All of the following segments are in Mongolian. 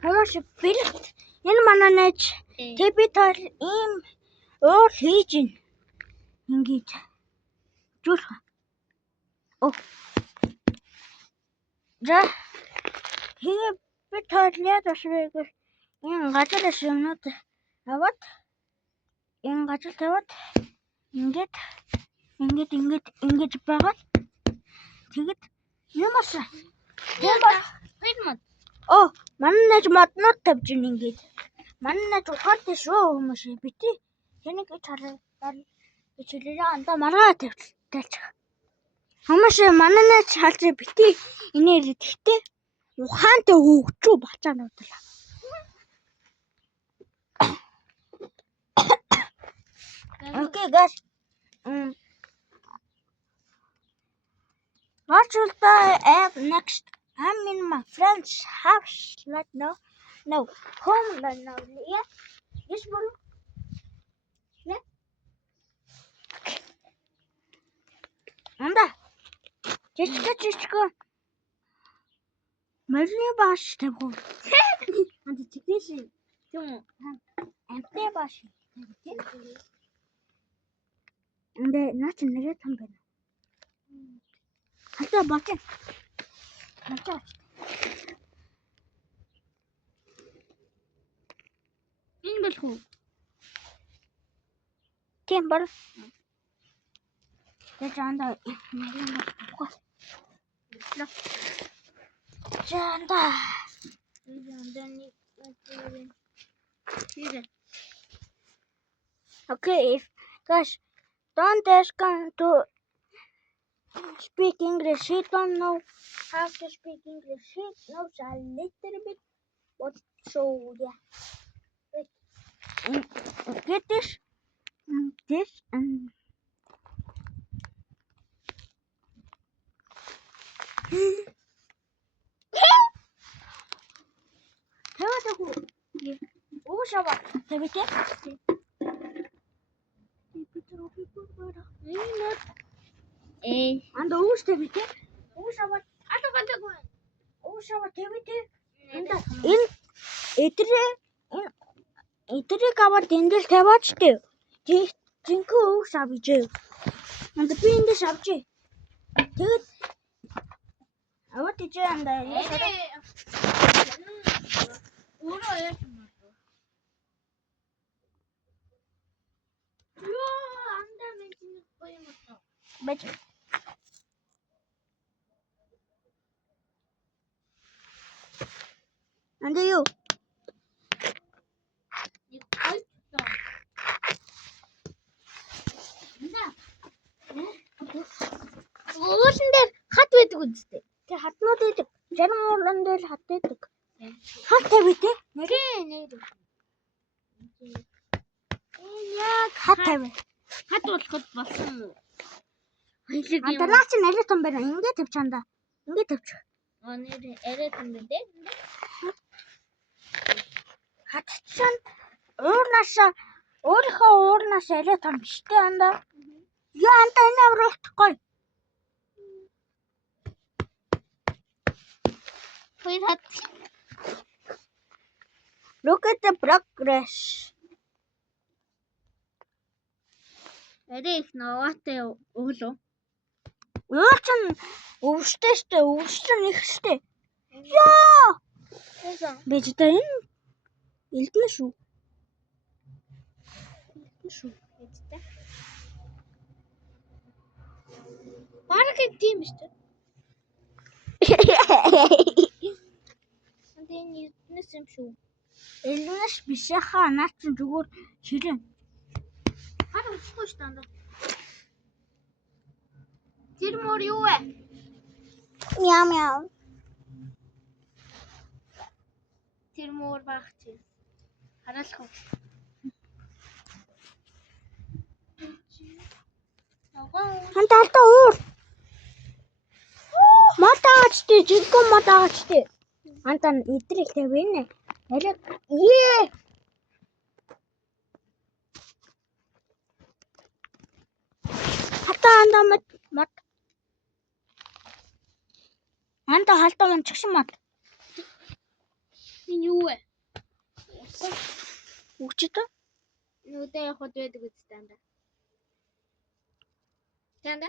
Хүмүүс бэлт энэ манай найз Тэбитал ийм уур хийж ин. Ингээд зүрх. За хий би тойлоод ашиг энэ газраас юмнууд аваад энэ газар таваад ингээд байгаад тэгэд юмас Хидмат. манайч моднууд тавьж ин ингээд манайч ухаантай шүү хүмүүс бити тэнийг чараа чилээ анда маргаа тавьчих хүмүүс манайч халж бити инээр тэгтээ ухаантай хөвчүү бачаануудлаа. Okay guys. What should I have next? I'm in my friend's house right now. No, home right now. Yeah? Yes, bro? Yeah? Анда. Чичка. Мөрний бааш тавьгүй. Анда чигээс юм. Амтай бааш. Анда наач нэрээ том байна. Хатаа бач. Энэ болох уу? Тийм бол. Тэжанда нэрээ баггүй. Жанда. Okay, if guys don't ask him to speak English. He don't know how to speak English. He knows a little bit. But so yeah. Get this and анда ууштай битэ. Уушаваад Атагагүй. уушаваа тэвитэ. Анда энэ эдрийг аваад эндэл таваач дээ. Жинхэнэ ууш авъя. Анда би эндээс авчи. Тэгэд аваад ичээ анда Өөрөө яах юм бэ? Ёо, анда мэнчний гоё юм байна. бач. Анда юу? Уулан дээр хат байдаг үстэй. Тэг хатнууд идэг. Зарим уулан дээр хат идэг. Хат тавьтэ. Нэр. Яг хат тавь. Хат болоход болсон уу? Хоёлыг юм. Анда наач нэлээ том байна. Ингээд тавьч анда. Ингээд тавьч. Нэр арайт юм бэ? Хатчсан өөрийнхөө уурнаас арай том биштэй анда. Яа анда энэ аврахгүй. Хоёр хат. Look at the progress. Арай их наваатай өглөө. Уучин өвчтэй штэ. Өвчин их штэ. Яа! Бэж та энэ илдэн шүү. Бараг тийм штэ. Энэ юунес юм шүү. Элнэш биш хаа наач зүгээр ширэн. Хар уцгүй штэ анда. Тэр мөр юу вэ? Мяу. Тэр мөр баг чи. Хараалах уу? Анда алдаа уур. Матаагчтэй, жинхэнэ матаагчтэй. Анда идрийг тавина. Арай хата анда мат. Анда халтаа мөн чигш мат. Энэ юу вэ? Үгчтэй. Нүдэ явахд байдаг үстэй анда. Тэнда.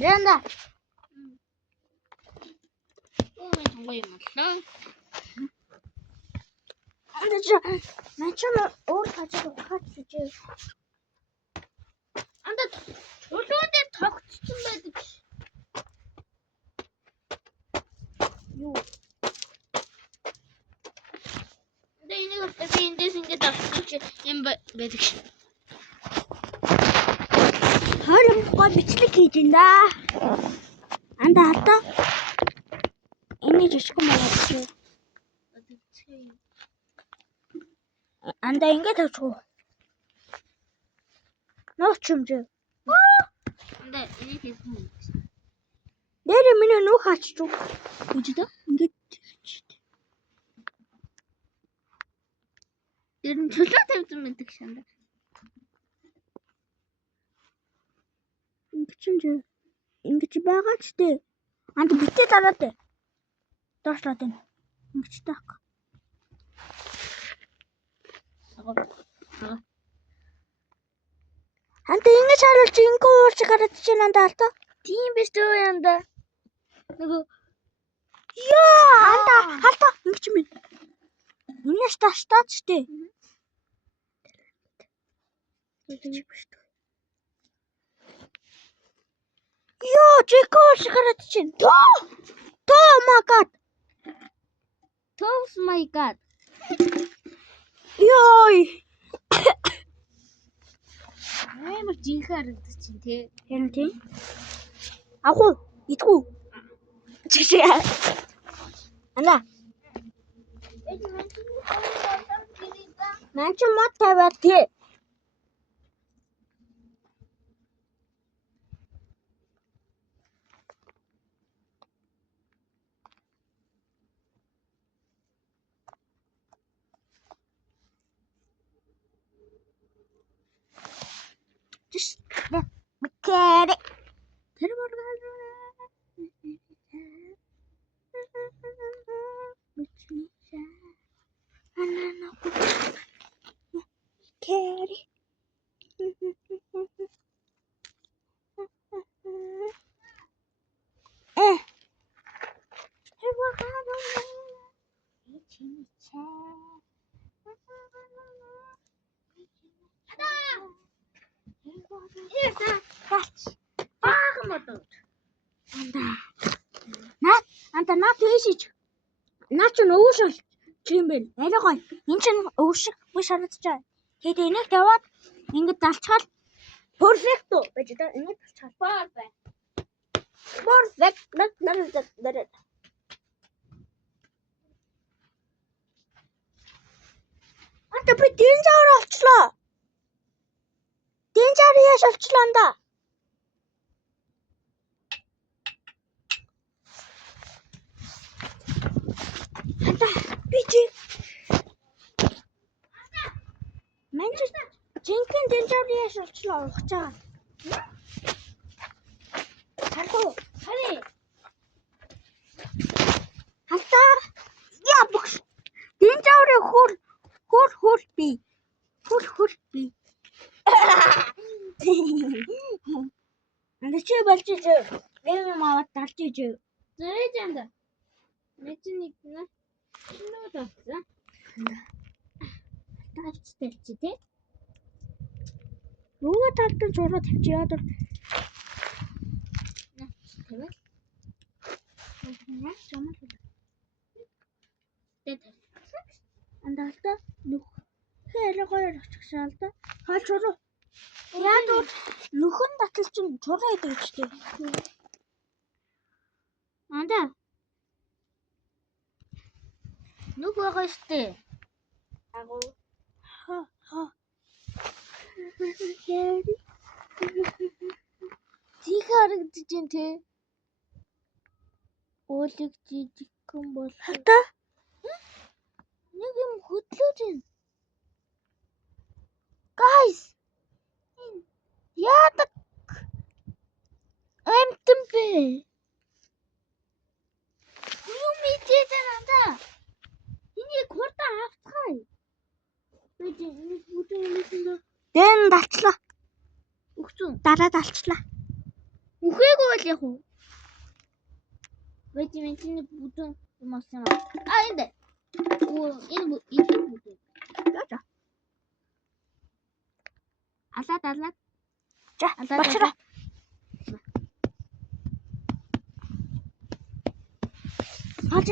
Рэнда. Оо мен сонгоо юм боллоо. Начам өөр хажууд хаачих. Анда чулуунд тогтсон байдаг. Юу? Анда энийг би эндээс ингэж авчих юм байдаг. Харин гоо бичлэг хийж ин да. Анда хата. Энийг жишгэн болооч. Анда ингэж тавьчих. Нууч юм жи. Анда энийг хийсэн юм. Дээр миний нөх хаачих. Үжидэ ингэж. Тэр нь чулуу тавьсан байдаг шанда. Ингэж байгаа ч тий. Анд битээ дараад дээ. Доошлоод байна. Ингэж таах. Анта ингэж харуулж ингээ уурч гараад чинь анда алта. Тийм биш үү янда. Нөгөө Яа, анда алта ингэж юм. Инээс таштаач тий. Ёо, чекош гараад чинь. Тоо магад. Toes my god. Ёй. Амар жинхэнэ харагдчихин тий. Ярин тий. Агуу, идгүү. Чишээ. Ана. Манч мод тавиад тий. Just let me get it. Тэр Анда наад хийшиж. Наа ч өвөшөл чим бэ? Арай гоё. Энд чинь өвшиг биш харагдчихаа. Тэгэд энийг таваад ингэж далчгаал перфекто байж та ингэж далчгаал. Perfect. Perfect. Анда би динзавр олчлоо. Динзавр яаш олчлоо анда. Анда би чи. Манч жинхэнэ динзавр яаш олчлоо ухаж байгаа. Хардуу. Хари. Хата. Яа бохш. Динзаврын хөр би. Хөр би. Анда чи болж чи. Гэнэ маваад талж иж. Зөөж анда. Нэг нэ. Шинэ тавьсан. Тавьчихсан чи тий. Нөгөө талд нь зураг тавьчихъя одоо. Тэгвэл. Яа чамд. Тэт. Андaalта нүх хэрэг хоёр очихшаал та. Хол чуруу. Яа дуу нөхөн татал чинь чуруу идэг гэжтэй. Анда. Нүх байгаа штэ. Агуу. Ха. Тийг харагдчихээн тий. Уулыг жижигхэн бол. Хата. Нэг юм хөдлөөж байна. Guys. Яадаг. Бүтэн юмсэн Дэн далчлаа. өгсөн. Дараа далчлаа. Үхээгүй бол яг уу. Бэтимэнтний бүтэн юм асан. Энд. Энэ бүтэн. За. Алаад. За, бачраа. Хаач.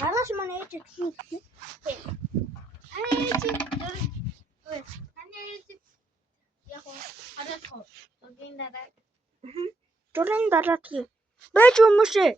Маргааш маань ээж хэлсэн. Яг уу. Хараад хоо. Огийн дараа. Дөрөв дараа тий. Бэж хүмүүсээ.